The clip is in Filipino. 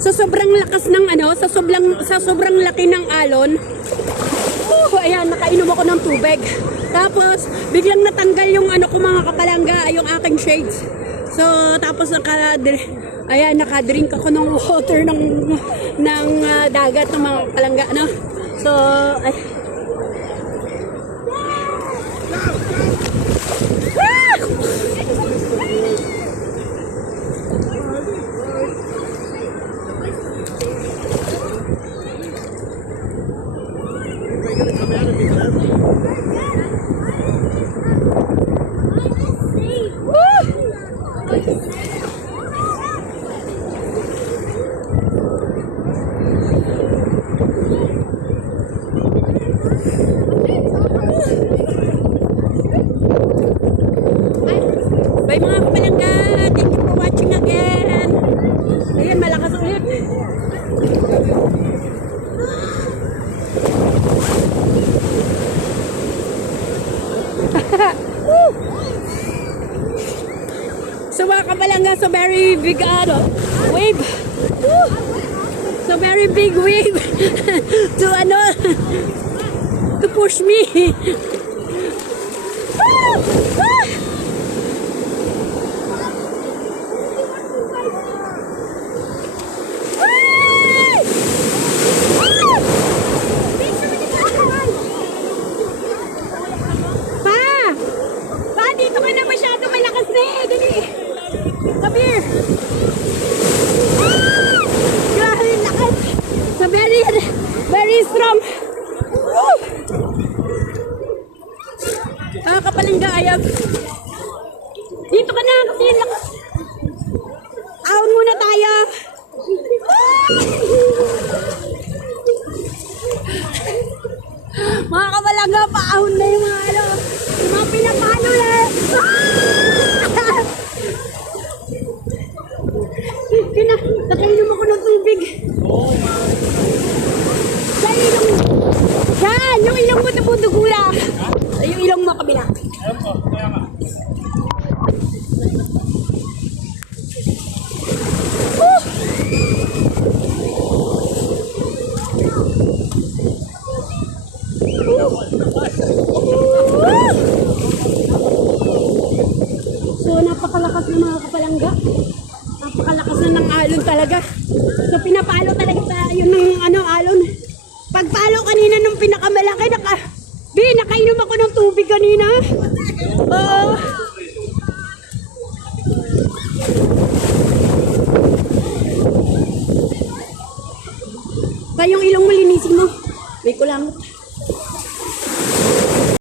Sa sobrang lakas ng ano, sa sobrang laki ng alon. Ayan, nakainom ako ng tubig. Tapos, biglang natanggal yung ano ko mga kapalangga, yung aking shades. So, tapos nakadrink ako ng water ng dagat ng mga kapalangga, no? So, ay. Bye mga kapalangga, thank you for watching again. Ayan, malakas ulit. So mga kapalangga, so very big wave. So very big wave to push me. Come here. Grabe lakas. So very strong. Kapalangga, ayag. Dito ka na kasi lakas. Ahon muna tayo. Mga kapalangga, paahon na yung mga pinapalo na. Nakainom ako ng tubig. Sa ilong. Yan, yung ilong mo napudugula. Yung ilong mo kabila. Ayan po, kaya nga. So, napakalakas ng mga kapalangga. Napakalakas na ng alon talaga. So pinapalo talaga tayo ng alon. Pagpalo kanina nung pinakamalaki, nakainom ako ng tubig kanina. Pa yung ilong mo linisin mo. May kulangot.